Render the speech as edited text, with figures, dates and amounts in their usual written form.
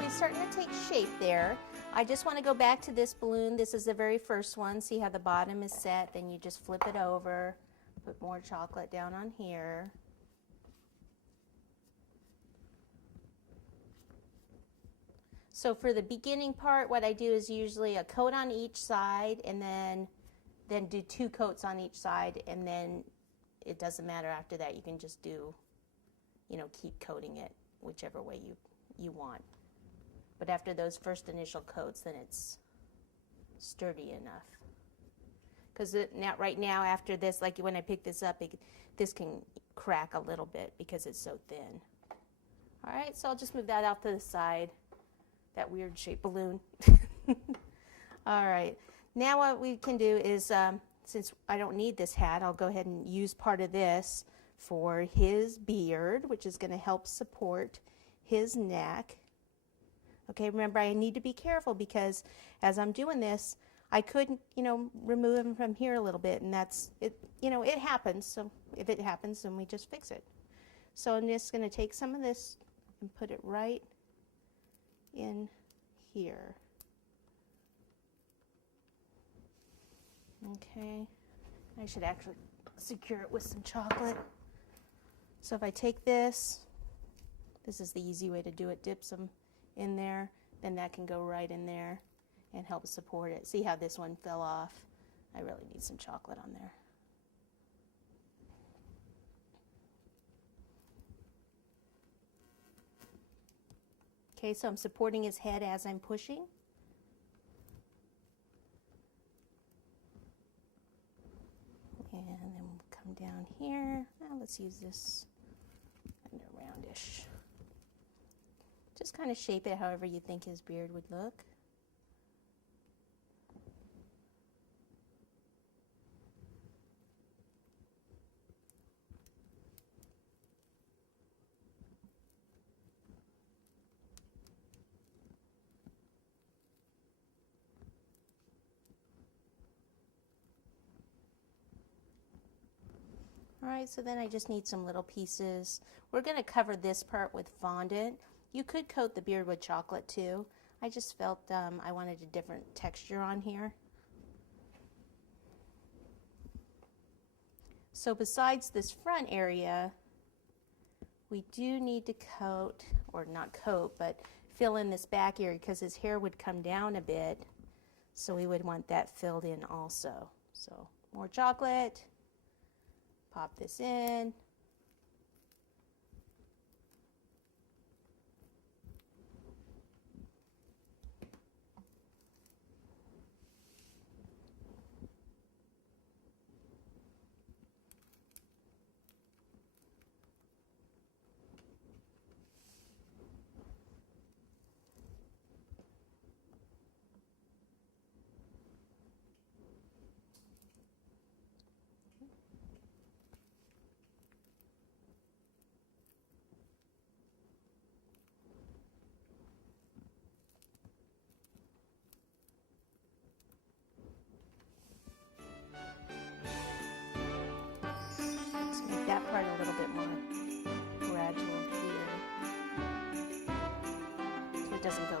so he's starting to take shape there. I just want to go back to this balloon. This is the very first one. See how the bottom is set? Then you just flip it over, put more chocolate down on here. So for the beginning part, what I do is usually a coat on each side and then do 2 coats on each side, and then it doesn't matter after that. You can just do, you know, keep coating it whichever way you want. But after those first initial coats, then it's sturdy enough. Because right now after this, like when I pick this up, this can crack a little bit because it's so thin. All right, so I'll just move that out to the side. That weird shaped balloon. All right, now what we can do is, since I don't need this hat, I'll go ahead and use part of this for his beard, which is going to help support his neck. Okay, remember I need to be careful because as I'm doing this, I could, you know, remove him from here a little bit, and that's it. You know, it happens. So if it happens, then we just fix it. So I'm just going to take some of this and put it right in here. Okay, I should actually secure it with some chocolate. So if I take this is the easy way to do it, dip some in there, then that can go right in there and help support it. See how this one fell off? I really need some chocolate on there. Okay, so I'm supporting his head as I'm pushing. And then we'll come down here. Now let's use this kind of roundish. Just kind of shape it however you think his beard would look. All right, so then I just need some little pieces. We're going to cover this part with fondant. You could coat the beard with chocolate too. I just felt I wanted a different texture on here. So besides this front area, we do need to coat, or not coat, but fill in this back area because his hair would come down a bit. So we would want that filled in also. So more chocolate. Pop this in. That part a little bit more gradual here, so it doesn't go